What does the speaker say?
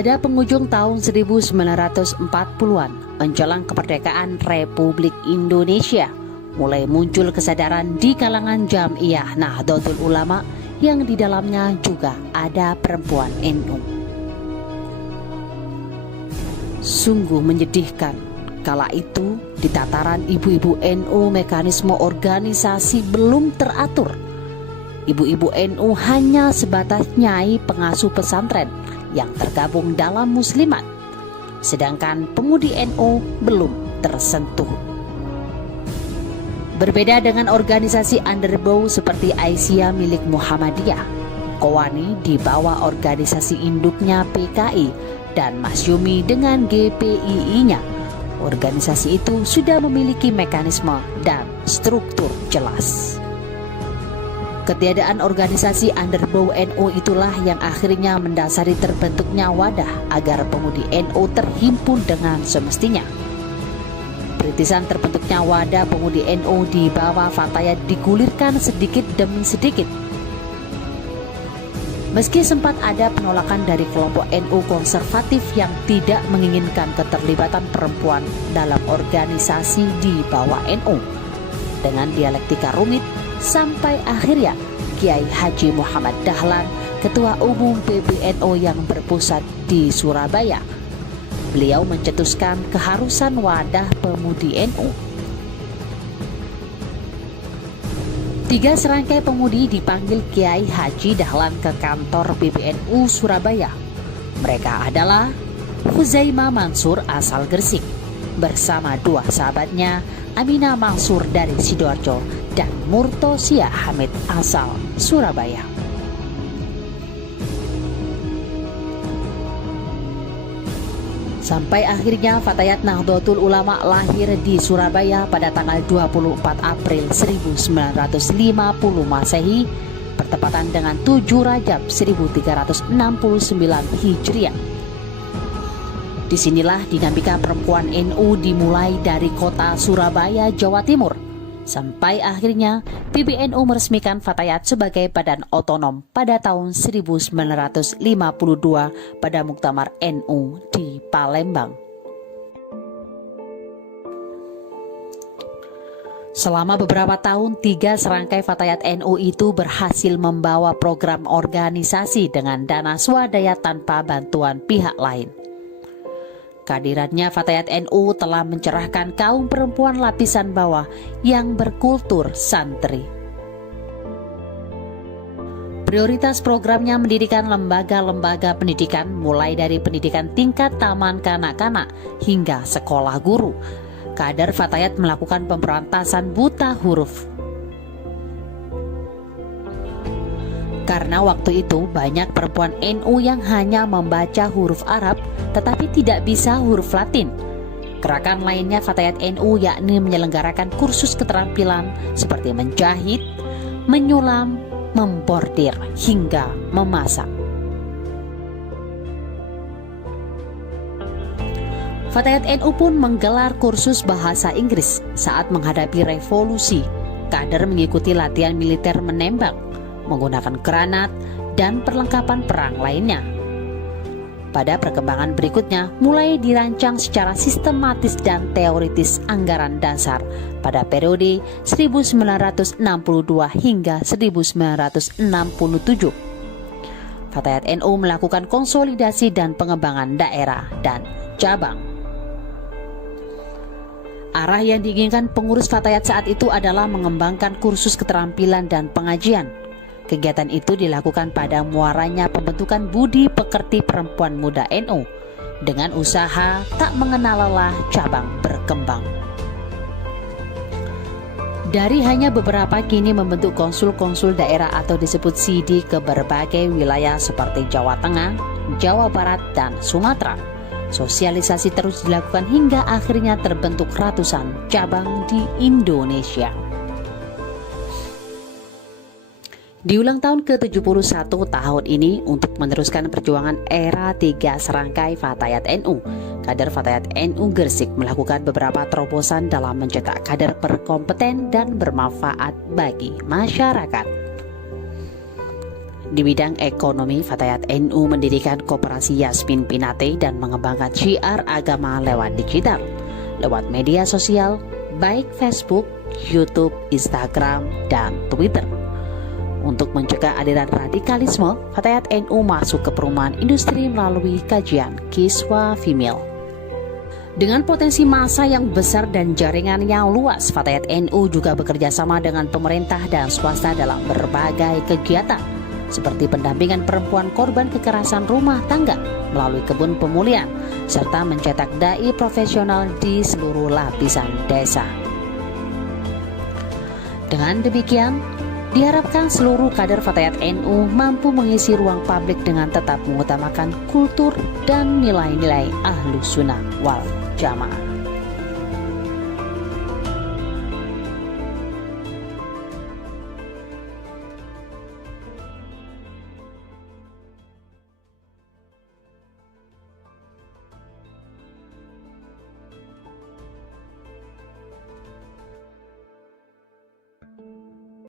Pada penghujung tahun 1940-an, menjelang kemerdekaan Republik Indonesia, mulai muncul kesadaran di kalangan Jam'iyah Nahdlatul Ulama yang di dalamnya juga ada perempuan NU. Sungguh menyedihkan, kala itu di tataran ibu-ibu NU mekanisme organisasi belum teratur. Ibu-ibu NU hanya sebatas nyai pengasuh pesantren yang tergabung dalam muslimat, sedangkan pemudi NU belum tersentuh. Berbeda dengan organisasi underbow seperti Aisyah milik Muhammadiyah, Kowani di bawah organisasi induknya PKI, dan Masyumi dengan GPII-nya, organisasi itu sudah memiliki mekanisme dan struktur jelas. Ketiadaan organisasi underbow NU itulah yang akhirnya mendasari terbentuknya wadah agar pemudi NU terhimpun dengan semestinya. Perintisan terbentuknya wadah pemudi NU di bawah Fatayat digulirkan sedikit demi sedikit. Meski sempat ada penolakan dari kelompok NU konservatif yang tidak menginginkan keterlibatan perempuan dalam organisasi di bawah NU, dengan dialektika rumit, sampai akhirnya Kiai Haji Muhammad Dahlan, Ketua Umum PBNU yang berpusat di Surabaya, beliau mencetuskan keharusan wadah pemudi NU. 3 serangkai pemudi dipanggil Kiai Haji Dahlan ke kantor PBNU Surabaya. Mereka adalah Huzaimah Mansur asal Gresik, bersama 2 sahabatnya, Aminah Mansur dari Sidoarjo dan Murtosia Hamid asal Surabaya. Sampai akhirnya Fatayat Nahdlatul Ulama lahir di Surabaya pada tanggal 24 April 1950 Masehi, bertepatan dengan 7 Rajab 1369 Hijriah. Disinilah dinamika perempuan NU dimulai dari kota Surabaya, Jawa Timur, sampai akhirnya PBNU meresmikan Fatayat sebagai badan otonom pada tahun 1952 pada Muktamar NU di Palembang. Selama beberapa tahun, 3 serangkai Fatayat NU itu berhasil membawa program organisasi dengan dana swadaya tanpa bantuan pihak lain. Kehadirannya Fatayat NU telah mencerahkan kaum perempuan lapisan bawah yang berkultur santri. Prioritas programnya mendirikan lembaga-lembaga pendidikan mulai dari pendidikan tingkat taman kanak-kanak hingga sekolah guru. Kader Fatayat melakukan pemberantasan buta huruf. Karena waktu itu banyak perempuan NU yang hanya membaca huruf Arab tetapi tidak bisa huruf Latin. Gerakan lainnya Fatayat NU yakni menyelenggarakan kursus keterampilan seperti menjahit, menyulam, membordir, hingga memasak. Fatayat NU pun menggelar kursus bahasa Inggris saat menghadapi revolusi. Kader mengikuti latihan militer menembak, menggunakan granat, dan perlengkapan perang lainnya. Pada perkembangan berikutnya, mulai dirancang secara sistematis dan teoritis anggaran dasar pada periode 1962 hingga 1967. Fatayat NU melakukan konsolidasi dan pengembangan daerah dan cabang. Arah yang diinginkan pengurus Fatayat saat itu adalah mengembangkan kursus keterampilan dan pengajian. Kegiatan itu dilakukan pada muaranya pembentukan budi pekerti perempuan muda NU dengan usaha tak mengenal lelah cabang berkembang. Dari hanya beberapa kini membentuk konsul-konsul daerah atau disebut CD ke berbagai wilayah seperti Jawa Tengah, Jawa Barat, dan Sumatera. Sosialisasi terus dilakukan hingga akhirnya terbentuk ratusan cabang di Indonesia. Di ulang tahun ke-71 tahun ini, untuk meneruskan perjuangan era 3 serangkai Fatayat NU, kader Fatayat NU Gresik melakukan beberapa terobosan dalam mencetak kader berkompeten dan bermanfaat bagi masyarakat. Di bidang ekonomi, Fatayat NU mendirikan Koperasi Yasmin Pinate dan mengembangkan syiar agama lewat digital, lewat media sosial, baik Facebook, YouTube, Instagram, dan Twitter. Untuk mencegah aliran radikalisme, Fatayat NU masuk ke perumahan industri melalui kajian Kiswa Female. Dengan potensi massa yang besar dan jaringan yang luas, Fatayat NU juga bekerja sama dengan pemerintah dan swasta dalam berbagai kegiatan, seperti pendampingan perempuan korban kekerasan rumah tangga melalui kebun pemulihan, serta mencetak dai profesional di seluruh lapisan desa. Dengan demikian, diharapkan seluruh kader Fatayat NU mampu mengisi ruang publik dengan tetap mengutamakan kultur dan nilai-nilai Ahlus Sunnah wal Jamaah.